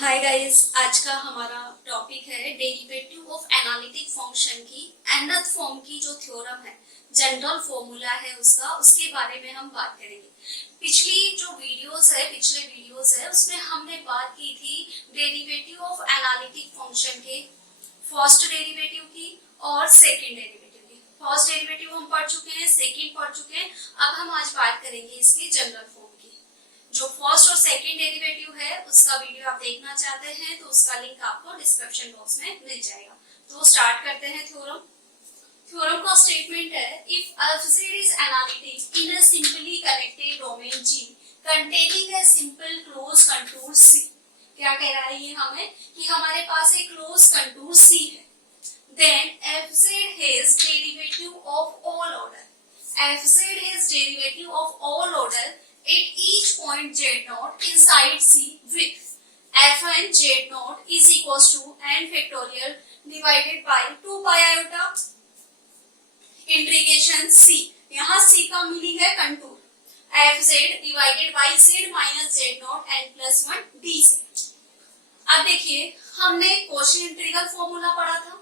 Hi guys, आज का हमारा टॉपिक है डेरिवेटिव ऑफ एनालिटिक फंक्शन की nth फॉर्म की जो थ्योरम है, जनरल फॉर्मूला है उसके बारे में हम बात करेंगे। पिछले वीडियोस है उसमें हमने बात की थी डेरिवेटिव ऑफ एनालिटिक फंक्शन के फर्स्ट डेरिवेटिव की और सेकंड डेरिवेटिव की। फर्स्ट डेरिवेटिव हम पढ़ चुके हैं, सेकंड पढ़ चुके हैं। अब हम आज बात करेंगे इसकी जनरल फॉर्म की। जो फर्स्ट और सेकंड डेरिवेटिव है उसका वीडियो आप देखना चाहते हैं तो उसका लिंक आपको डिस्क्रिप्शन बॉक्स में मिल जाएगा। तो स्टार्ट करते हैं थ्योरम। थ्योरम का स्टेटमेंट है, if fz is analytic in a simply connected domain G containing a simple closed contour C। क्या कह रहा है ये हमें कि हमारे पास एक क्लोज कंटूर C है। Then fz has derivative of all order। fz has derivative of all order at each point z naught inside C with fn z naught is equals to n factorial divided by 2 pi iota integration C। यहाँ C का meaning है contour. fz divided by z minus z not n plus 1 dz। अब देखिए, हमने Cauchy integral formula पढ़ा था।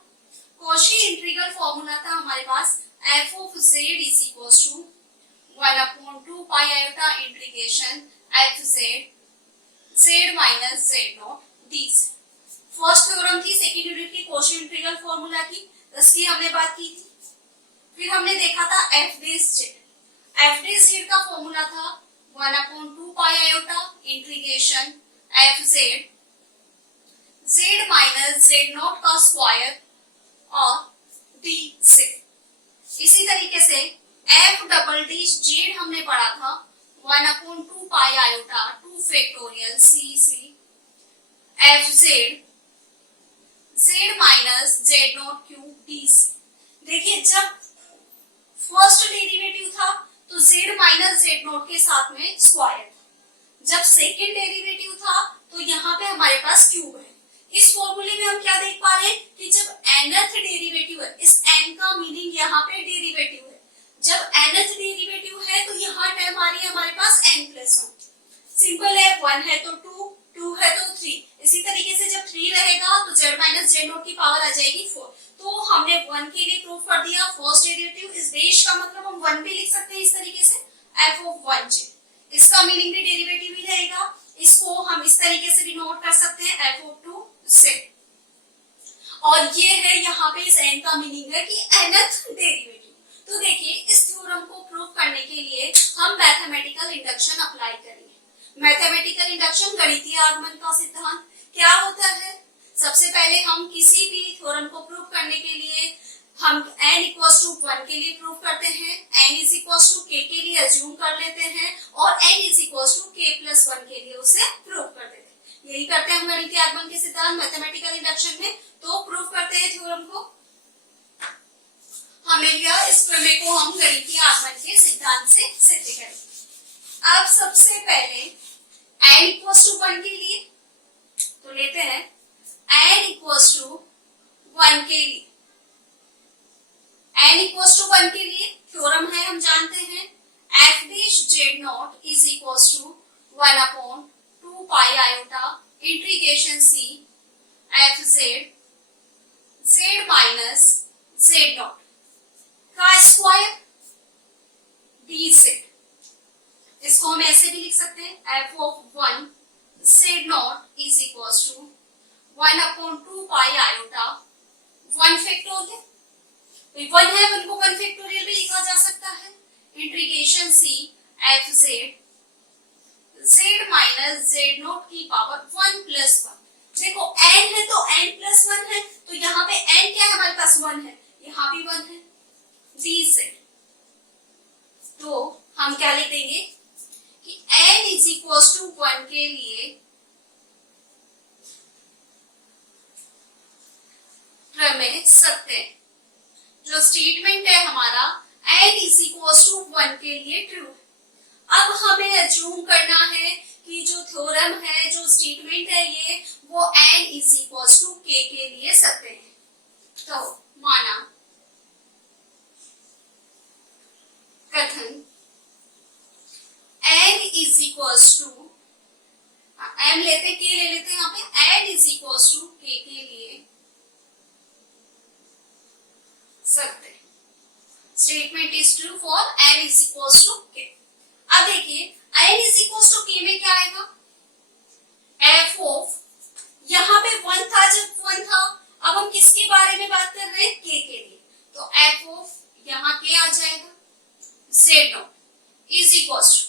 Cauchy integral formula था हमारे पास f of z is equals to 1/2 pi iota integration fz z minus z nought dz। First theorem थी second unit की कॉची इंटीग्रल फॉर्मूला की, इसकी हमने बात की थी। फिर हमने देखा था f डेज z का फॉर्मूला था 1/2 pi iota integration fz z minus z not का स्क्वायर और dz। इसी तरीके से f डबल डी z हमने पढ़ा था 1/2 pi iota 2 factorial c fz z minus z not cube dz। देखिए, जब फर्स्ट डेरिवेटिव था तो z माइनस z नॉट के साथ में स्क्वायर था। जब सेकंड डेरिवेटिव था तो यहाँ पे हमारे पास क्यूब है। इस फॉर्मूले में हम क्या देख पा रहे हैं कि जब nth डेरिवेटिव है, इस n का मीनिंग यहाँ पे डेरिवेटिव है। जब nth डेरिवेटिव है तो यहाँ टर्म आ रही है हमारे पास n प्लस 1। सिंपल है, 1 है तो 2, 2 है तो 3। इसी तरीके से जब 3 रहेगा तो z माइनस z नॉट की पावर आ जाएगी 4। तो हमने 1 के लिए प्रूफ कर दिया फर्स्ट डेरिवेटिव इस बेस का मतलब हम 1 भी लिख सकते हैं इस तरीके से f ऑफ 1j। इसका मीनिंग भी डेरिवेटिव ही रहेगा। इसको हम इस तरीके से भी नोट कर सकते हैं f ऑफ 2z। और ये है यहाँ पे इस n का मीनिंग है कि nth डेरिवेटिव। तो देखिए, इस थ्योरम को प्रूफ करने के लिए हम मैथमेटिकल इंडक्शन अप्लाई करेंगे। मैथमेटिकल इंडक्शन गणितीय आगमन का सिद्धांत क्या होता है? सबसे पहले हम किसी भी थ्योरम को प्रूफ करने के लिए हम n इक्वल्स टू 1 के लिए प्रूफ करते हैं, n is equals to k के लिए अज्यूम कर लेते हैं और n is equals to k plus 1 के लिए उसे प्रूफ कर देते हैं। यही करते हैं हम गणितीय आगमन के सिद्धांत मैथमेटिकल इंडक्शन में। तो प्रूफ करते हैं थ्योरम को। हमने लिया इस प्रमेय को हम गणितीय आगमन के सिद्धांत से सिद्ध करेंगे। अब सबसे पहले n इक्वल्स टू 1 के लिए तो लेते हैं n इक्वल्स टू 1 के लिए। n इक्वल्स टू 1 के लिए थ्योरम है, हम जानते हैं f dash z nought is equals to 1/2 pi iota integration c fz z minus z not का स्क्वायर dz। इसको हम ऐसे भी लिख सकते हैं f of 1 z nought is equals to 1/2 pi iota 1 factorial. 1 है, 1 को 1 फैक्टोरियल भी लिखा जा सकता है integration c fz z minus z nought की पावर 1 प्लस 1। देखो n है तो n प्लस 1 है, तो यहाँ पे n क्या है हमारे पास 1 है, यहाँ भी 1 है dz। तो हम क्या लिख देंगे कि n इज इक्वल्स टू 1 के लिए प्रमेय सत्य है। जो स्टेटमेंट है हमारा n इज इक्वल्स टू 1 के लिए ट्रू। अब हमें अज्यूम करना है कि जो थ्योरम है, जो स्टेटमेंट है ये, वो n is equals to k के लिए सत्य है। तो माना कथन n is equals to m लेते k ले लेते हैं यहाँ पे statement is true for n is equals to k। अब देखिए n is equals to k में क्या आएगा, f ऑफ, यहाँ पे 1 था, जब 1 था, अब हम किसके बारे में बात कर रहे हैं, k के लिए, तो f ऑफ यहाँ k आ जाएगा, z nought is equals to,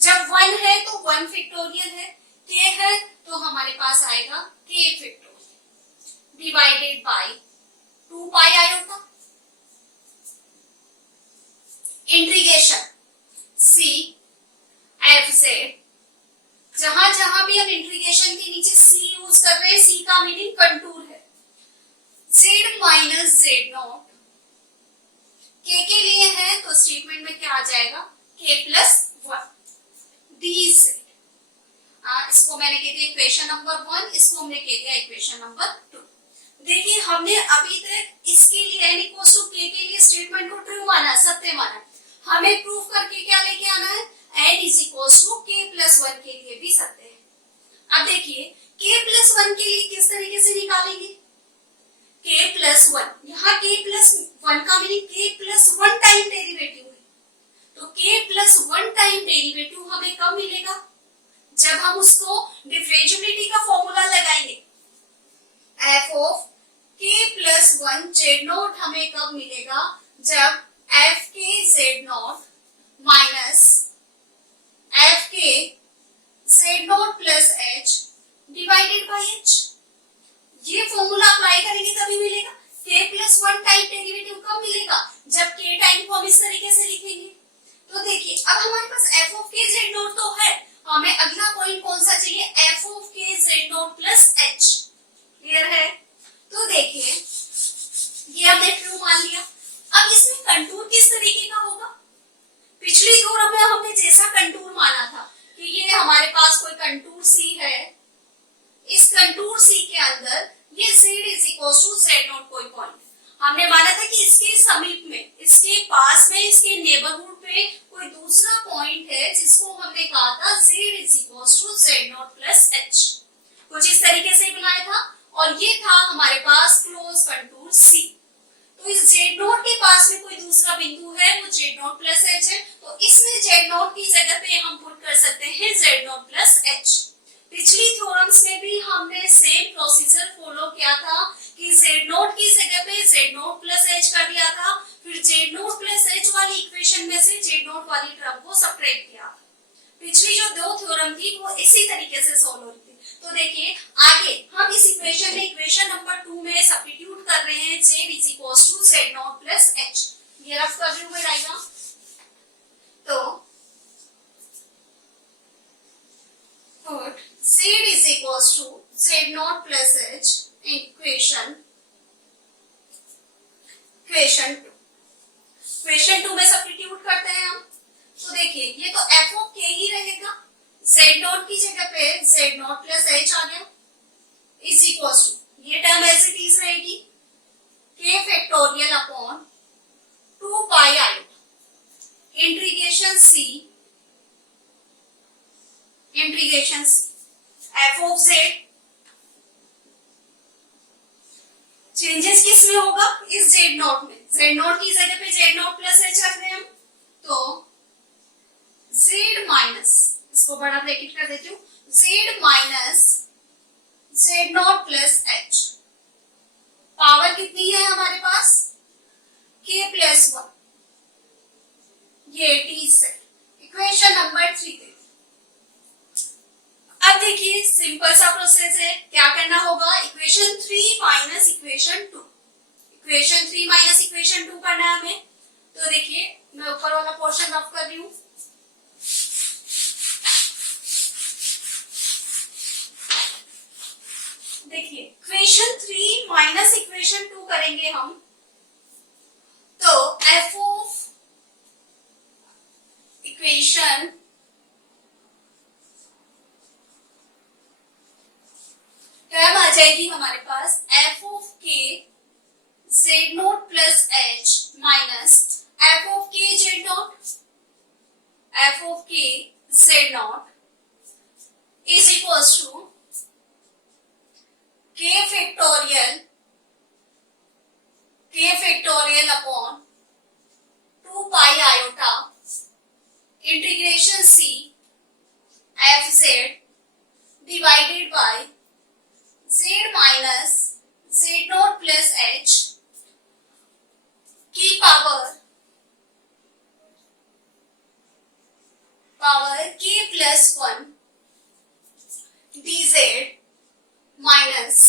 जब 1 है तो 1 फैक्टोरियल है, k है तो हमारे पास आएगा k factorial divided by 2 pi iota integration c f z, जहां जहां भी हम इंटीग्रेशन के नीचे c यूज कर रहे हैं, c का मीनिंग कंटूर है, z minus z not k के लिए है तो स्टेटमेंट में क्या आ जाएगा, k प्लस 1 dz। इसको मैंने कह दिया इक्वेशन नंबर 1, इसको हमने कह दिया इक्वेशन नंबर 2। देखिए हमने अभी तक इसके लिए n इक्वल्स टू k के लिए स्टेटमेंट को ट्रू माना, सत्य माना, हमें प्रूफ करके क्या लेके आना है, n is equals to k plus 1 के लिए भी सत्य है। अब देखिए k प्लस 1 के लिए किस तरीके से निकालेंगे, k प्लस 1, यहाँ k प्लस 1 का meaning k plus 1 time derivative है, तो k प्लस 1 टाइम डेरिवेटिव हमें कब मिलेगा, जब हम उसको डिफरेंशिएबिलिटी का फॉर्मूला लगाएंगे, f of k plus 1 z not हमें कब मिलेगा, जब f k z not minus f k z not plus h divided by h, ये फॉर्मूला अप्लाई करेंगे तभी मिलेगा। k प्लस 1 टाइम डेरिवेटिव कब मिलेगा, जब k टाइम को हम इस तरीके से लिखेंगे। तो देखिए अब हमारे पास f of k z not तो है, हमें अगला पॉइंट कौन सा चाहिए, f of k z not plus h, clear है। तो देखिए ये हमने ट्रू मान लिया। अब इसमें कंटूर किस तरीके का होगा, पिछली थ्योरम में हमने जैसा कंटूर माना था कि ये हमारे पास कोई कंटूर c है, इस कंटूर c के अंदर ये z is equals to z nought कोई पॉइंट, हमने माना था कि इसके समीप में, इसके पास में, इसके नेबरहुड पे कोई दूसरा पॉइंट है जिसको हमने कहा था z is equals to z not plus h, कुछ इस तरीके से बनाया था, और ये था हमारे पास क्लोज कंटूर c। तो इस z नॉट के पास में कोई दूसरा बिंदु है, वो z नॉट प्लस h है, तो इसमें z नॉट की जगह पे हम पुट कर सकते हैं z नॉट प्लस h। पिछली थ्योरम्स में भी हमने सेम प्रोसीजर फॉलो किया था कि z नॉट की जगह पे z नॉट प्लस h कर दिया था, फिर z नॉट प्लस h वाली इक्वेशन में से z नॉट वाली टर्म को सब्ट्रैक्ट किया था। पिछली जो दो थ्योरम थी वो इसी तरीके से सॉल्व हो रही थी। तो देखिए आगे हम इस इक्वेशन में इक्वेशन नंबर 2 में सब्स्टिट्यूट कर रहे हैं z is equals to z not plus h, ये रफ कर रही हूं मैं डायग्राम। तो put z is equals to z naught plus h in equation 2 में सब्स्टिट्यूट करते हैं हम। तो देखिए ये तो f ऑफ k ही रहेगा, z नॉट की जगह पे z नॉट प्लस h आ गया, इज इक्वल्स टू ये टर्म एज इट इज रहेगी k factorial upon 2 pi iota integration c f of z, changes किस में होगा, इस z नॉट में, z नॉट की जगह पे z नॉट प्लस h रख रहे हैं हम, तो z माइनस, इसको बड़ा ब्रैकेट कर देती हूँ, z minus z not plus h, power कितनी है हमारे पास, k प्लस 1, ये t से इक्वेशन नंबर 3 दे। अब देखिए सिंपल सा प्रोसेस है, क्या करना होगा, equation 3 minus equation 2, equation 3 minus equation 2 करना है हमें। तो देखिए मैं ऊपर वाला पोर्शन रफ कर रही हूँ। देखिए इक्वेशन 3 माइनस इक्वेशन 2 करेंगे हम, तो f ऑफ इक्वेशन टर्म आ जाएगी हमारे पास f of k z not plus h minus f of k z nought, f of k z nought is equals to k factorial upon by z minus z not plus h की power k plus 1 dz minus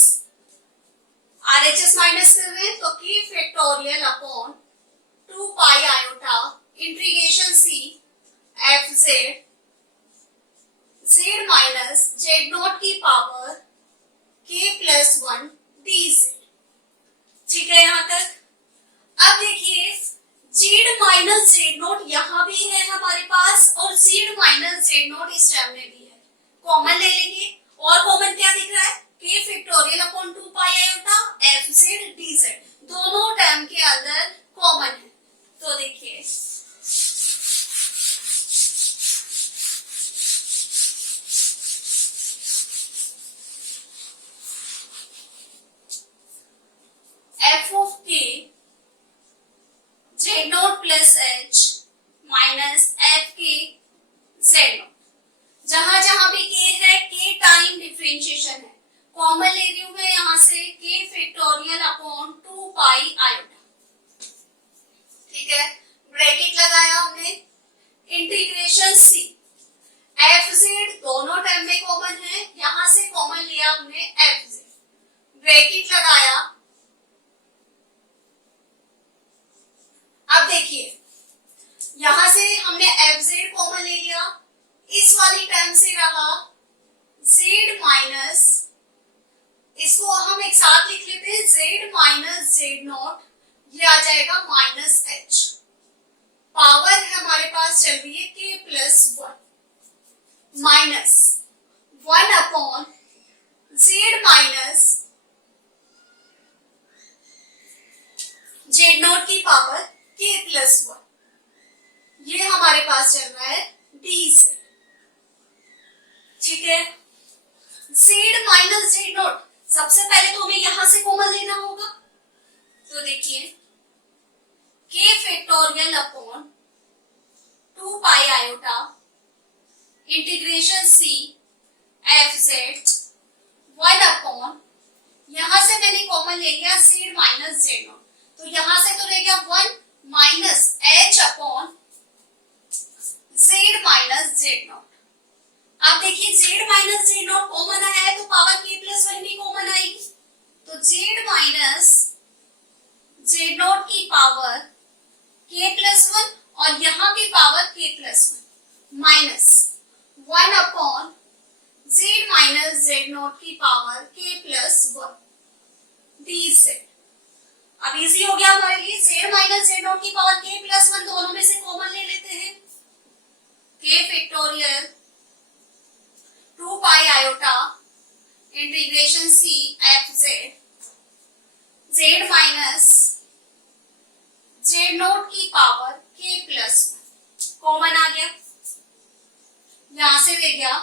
RHS minus कर रहे हैं तो k factorial upon 2 pi iota integration c f z minus z nought की power k plus 1 dz। ठीक है यहां तक। अब देखिए z माइनस z नॉट यहाँ भी है हमारे पास और z माइनस z नॉट इस टर्म में भी है, कॉमन ले लेंगे और कॉमन क्या दिख रहा है k factorial upon 2 pi iota f z dz, दोनों टर्म के अंदर कॉमन है। तो देखिए f of k z not plus h minus f k z not, जहां जहां भी k है k टाइम डिफरेंशिएशन है, कॉमन ले रही हूं मैं यहां से k factorial upon 2 pi iota. ठीक है, ब्रैकेट लगाया हमने, इंटीग्रेशन c f z दोनों टर्म में कॉमन है, यहां से कॉमन लिया हमने f z, ब्रैकेट लगाया। अब देखिए यहां से हमने एफ जेड कॉमन ले लिया, इस वाली टर्म से रहा z माइनस, इसको हम एक साथ लिख लेते हैं z माइनस z नॉट, ये आ जाएगा माइनस h, पावर है हमारे पास चल रही है k plus 1 minus 1 upon z minus z nought की पावर k प्लस 1, ये हमारे पास चल रहा है dz। ठीक है, z माइनस z नॉट, सबसे पहले तो हमें यहां से कॉमन लेना होगा, तो देखिए k factorial upon 2 pi iota integration c f z 1 upon, यहां से मैंने कॉमन ले लिया z माइनस z नॉट, तो यहां से तो रह गया 1 minus h upon z minus z not. अब देखिए z minus z not common आया है तो पावर k प्लस 1 भी कॉमन आएगी, तो z माइनस z नॉट की पावर k प्लस 1 और यहाँ की power k plus 1 minus 1 upon z minus z nought की पावर k प्लस 1 dz। अब इजी हो गया हमारे लिए, z माइनस z नॉट की पावर k प्लस 1 दोनों में से कॉमन ले लेते हैं, k factorial 2 pi iota integration c f z minus z nought की पावर k प्लस 1 कॉमन आ गया, यहां से रह गया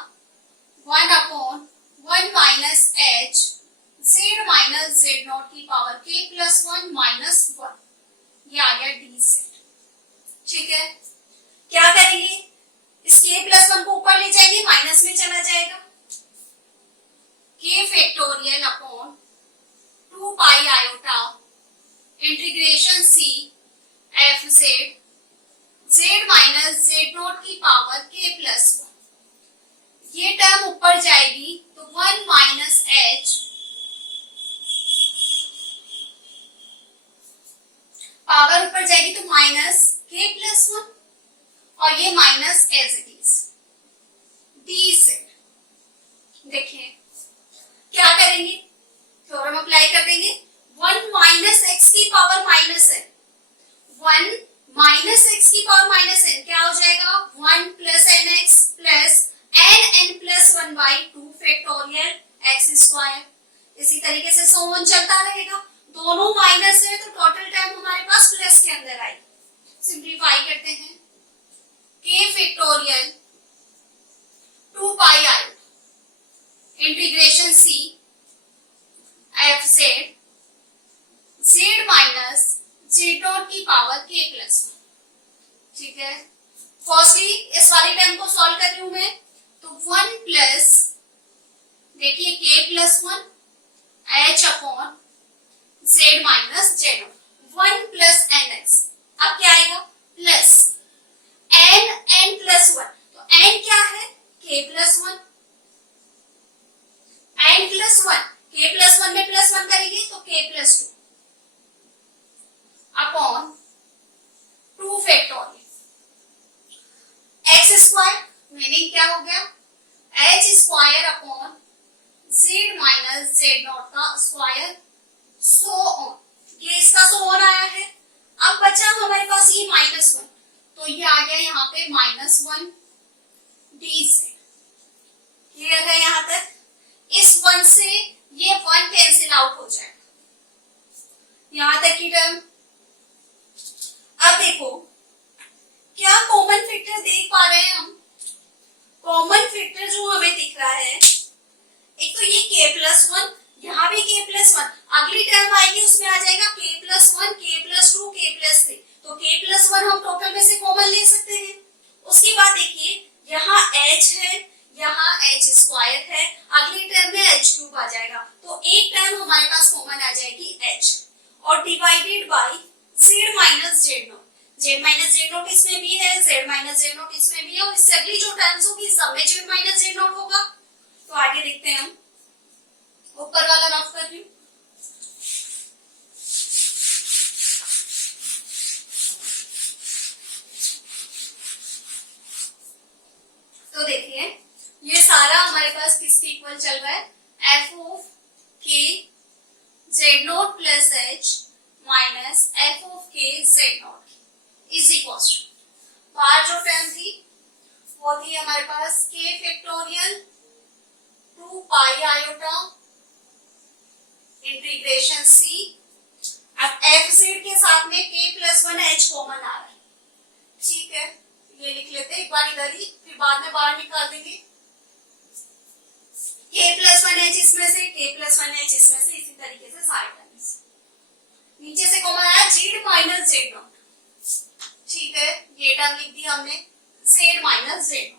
1 upon 1 minus h z minus z nought की पावर k प्लस 1 माइनस 1, ये आ गया dz। ठीक है, क्या करेंगे, इस k प्लस 1 को ऊपर ले जाएंगे, माइनस में चला जाएगा, k factorial upon 2 pi iota integration c f z minus z nought की पावर k प्लस 1, ये टर्म ऊपर जाएगी तो 1 माइनस h, पावर ऊपर जाएगी तो माइनस k प्लस 1 और ये minus as it is dz। देखिए क्या करेंगे, थ्योरम अप्लाई कर देंगे, 1 माइनस x की power minus n, 1 minus x की पावर माइनस n क्या हो जाएगा 1 plus nx plus n plus 1 by 2 factorial x square. इसी तरीके से सो ऑन चलता रहेगा, दोनों माइनस है तो टोटल टर्म हमारे पास प्लस के अंदर आई। सिंप्लीफाई करते हैं, k factorial 2 pi I integration c f z minus z dot की पावर k प्लस 1। ठीक है, फर्स्टली इस वाली टर्म को सॉल्व कर रही हूं मैं, तो 1 प्लस देखिए k plus one h upon z minus z naught, 1 plus n x. अब क्या आएगा प्लस n प्लस वन, तो n क्या है k plus one, n plus one, k plus one में प्लस वन करेंगे तो k plus two upon 2 factorial x square, meaning क्या हो गया h square upon z minus z not का स्क्वायर, सो ऑन। ये इसका सो ऑन आया है। अब बचा हमारे पास ये माइनस वन, तो ये आ गया यहाँ पे माइनस वन डी से। क्लियर है यहाँ तक? इस वन से ये वन कैंसिल आउट हो जाएगा, यहाँ तक की टर्म। अब देखो क्या कॉमन फैक्टर देख पा रहे हैं हम? कॉमन फैक्टर जो हमें दिख रहा है, एक तो ये k प्लस वन, यहाँ भी k प्लस वन, अगली टर्म आएगी उसमें आ जाएगा k plus one, k plus to, k plus three, तो k प्लस वन हम टोटल में से कॉमन ले सकते हैं। उसके बाद देखिए यहाँ h है, यहाँ h स्क्वायर है, अगली टर्म में h क्यूब आ जाएगा, तो एक टर्म हमारे पास कॉमन आ जाएगी h, और divided by z minus z not. z minus z not इसमें भी है, z माइनस z नॉट इसमें भी है, और इससे अगली जो टर्म्स होगी सब में z माइनस z नॉट होगा। तो आगे देखते हैं हम, ऊपर वाला रफ कर रही हूं। तो देखिए ये सारा हमारे पास किसके इक्वल चल रहा है, F of K Z not plus H minus F of K Z not is equal to, बाहर जो टर्म थी वो थी हमारे पास K factorial 2 pi iota integration C. अब एफ जेड के साथ में k plus one H common आ रहा है, ठीक है, ये लिख लेते हैं एक बार इधर ही, फिर बाद में बाहर निकाल देंगे। k प्लस वन एच इसमें से, k प्लस वन एच इसमें से, इसी तरीके से सारे टर्म्स नीचे से कॉमन आया z माइनस z नॉट, ठीक है, ये टर्म लिख दिया हमने z माइनस z नॉट,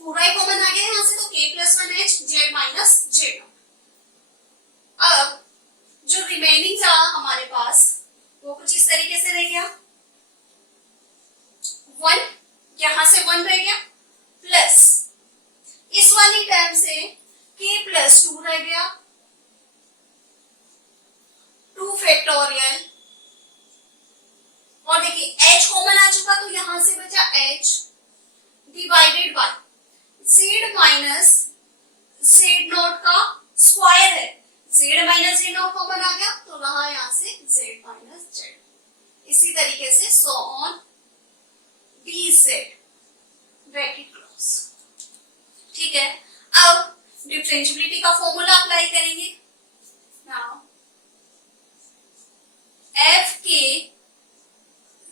पूरा ही कॉमन आ गया यहाँ से, तो k plus one H z minus z not. अब जो रिमेनिंग रहा हमारे पास वो कुछ इस तरीके से रह गया, वन, यहां से वन रह गया, प्लस इस वाली टर्म से k प्लस टू रह गया, 2 फैक्टोरियल, और देखिए h कॉमन आ चुका तो यहां से बचा h divided by z minus z not का स्क्वायर है, z minus z not common आ गया तो रहा यहां से z माइनस z, इसी तरीके से so on dz bracket close, ठीक है। अब डिफरेंशिएबिलिटी का फॉर्मूला अप्लाई करेंगे। नाउ f के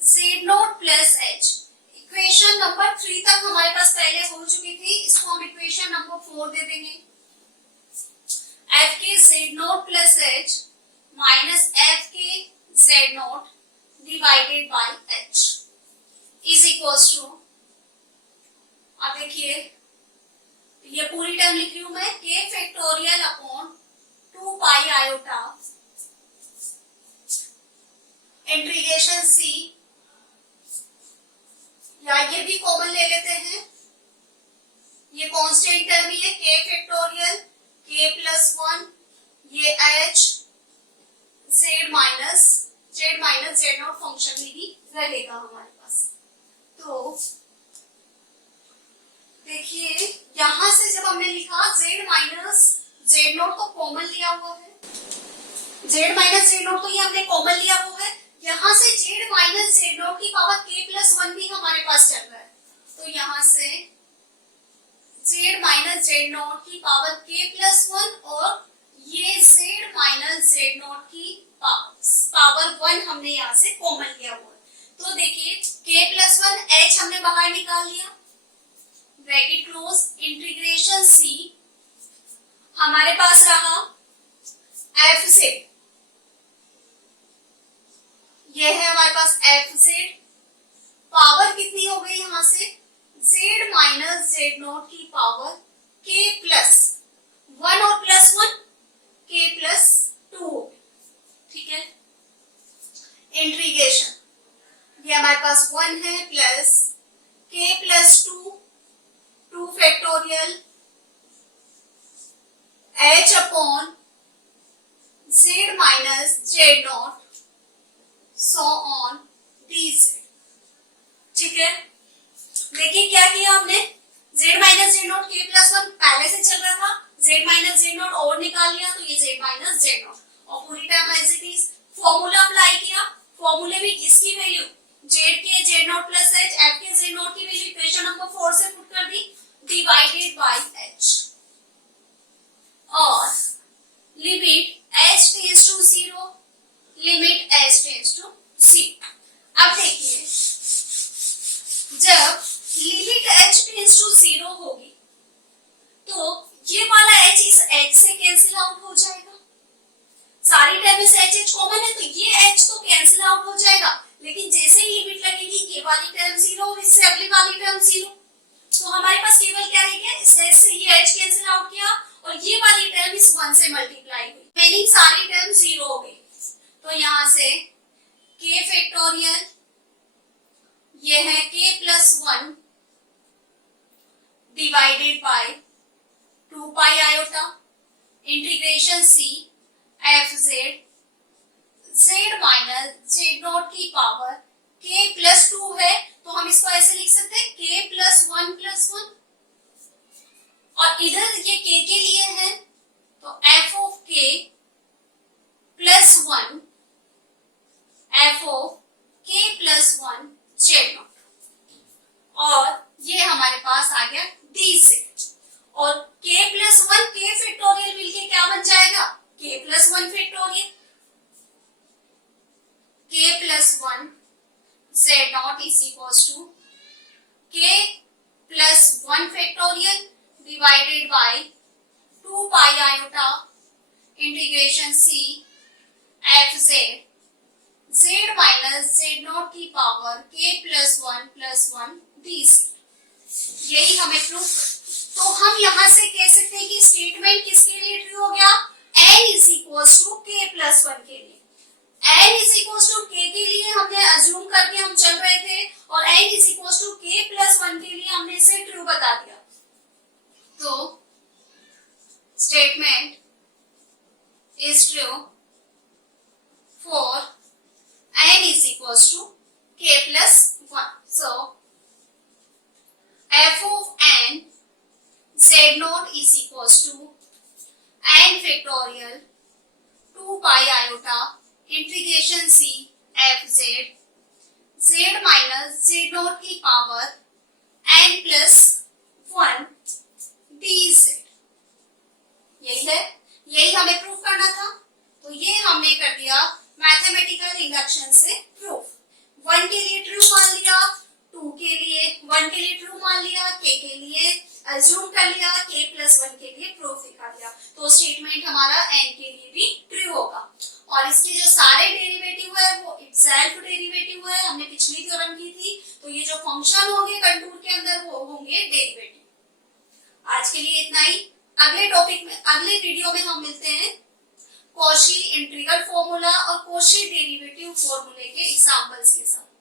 z not plus h, equation number 3 तक हमारे पास पहले हो चुकी थी, इसको हम इक्वेशन नंबर 4 दे देंगे। f के z not plus h minus f के z naught divided by h is equals to, अब देखिए ये पूरी टर्म लिख रही हूं मैं, k factorial upon 2 pi iota integration c, या ये भी कॉमन ले लेते हैं, ये कांस्टेंट टर्म ही है, k factorial k plus one, ये h z minus z not function में ही रहेगा हमारे पास। तो देखिए यहां से जब हमने लिखा z माइनस z नॉट तो कॉमन लिया हुआ है, z माइनस z नॉट तो ये हमने कॉमन लिया हुआ है, यहाँ से z माइनस z नॉट की पावर k प्लस वन भी हमारे पास चल रहा है, तो यहाँ से z माइनस z नॉट की पावर k प्लस वन, और ये z माइनस z नॉट की पावर वन हमने यहाँ से कॉमन लिया हुआ है। तो देखिए k प्लस वन h हमने बाहर निकाल लिया, ब्रैकेट क्लोज, इंटीग्रेशन c, हमारे पास रहा एफ जेड, ये है हमारे पास एफ जेड, पावर कितनी हो गई यहां से z माइनस z नॉट की पावर k प्लस 1 और +1 k + 2, ठीक है। इंटीग्रेशन ये हमारे पास 1 है plus k + 2 factorial h upon z minus z0 so on dz, ठीक है। देखिए क्या किया हमने, z माइनस z0 k + 1 पहले से चल रहा था, z माइनस z0 और निकाल लिया तो ये z माइनस z0 और पूरी time as it is formula apply किया। फॉर्मूले में इसकी वैल्यू z के z0 + h, f के z0 की वैल्यू इक्वेशन नंबर 4 से पुट कर दी, डिवाइडेड बाय h और limit h tends to 0, limit h tends to 0। अब देखिए जब लिमिट h टेंड्स टू 0 होगी तो ये वाला h इस h से कैंसिल आउट हो जाएगा। सारी टर्म में से h कॉमन है तो ये h तो कैंसिल आउट हो जाएगा, लेकिन जैसे ही लिमिट लगेगी ये वाली टर्म 0 और इससे अगली वाली टर्म 0, तो हमारे पास केवल क्या रह गया, इस h से ये h कैंसिल आउट किया और ये वाली टर्म इस 1 से मल्टीप्लाई हुई, मीनिंग सारी टर्म 0 हो गई। तो यहाँ से k फैक्टोरियल ये है k + 1 divided by 2 pi iota integration c f z minus z0 की पावर k + 2 है तो हम इसको ऐसे लिख सकते हैं k + 1 + 1 और इधर ये k के लिए है तो f of k + 1 f of k + 1 z0 और ये हमारे पास आ गया dz और k + 1 k फैक्टोरियल मिलके क्या बन जाएगा, k + 1 factorial, k + 1 z0 = k + 1 factorial divided by 2 pi iota integration c f z minus z0 की पावर k + 1 dz। यही हमें प्रूफ, तो हम यहां से कह सकते हैं कि स्टेटमेंट किसके लिए ट्रू हो गया, n = k + 1 के लिए। n = k के लिए हमने अज्यूम करके हम चल रहे थे और n = k + 1 के लिए हमने इसे ट्रू बता दिया। तो statement is true for n = k + 1। So f of n z0 = n factorial 2 pi iota integration c f z minus z0 की पावर n + 1 dz। यही है, यही हमें प्रूफ करना था, तो ये हमने कर दिया मैथमेटिकल इंडक्शन से प्रूफ। 1 के लिए ट्रू मान लिया, 2 के लिए 1 के लिए ट्रू मान लिया, k के लिए अज्यूम कर लिया, k + 1 के लिए प्रूफ दिखा दिया, तो स्टेटमेंट हमारा n के लिए भी ट्रू होगा। और इसके जो सारे डेरिवेटिव है वो इटसेल्फ डेरिवेटिव है, हमने पिछली थ्योरम की थी, तो ये जो फंक्शन होंगे कंटूर के अंदर वो होंगे डेरिवेटिव। आज के लिए इतना ही, अगले टॉपिक में अगले वीडियो में हम मिलते हैं कॉची इंटीग्रल फॉर्मूला और कॉची डेरिवेटिव फॉर्मूले के एग्जांपल्स के साथ।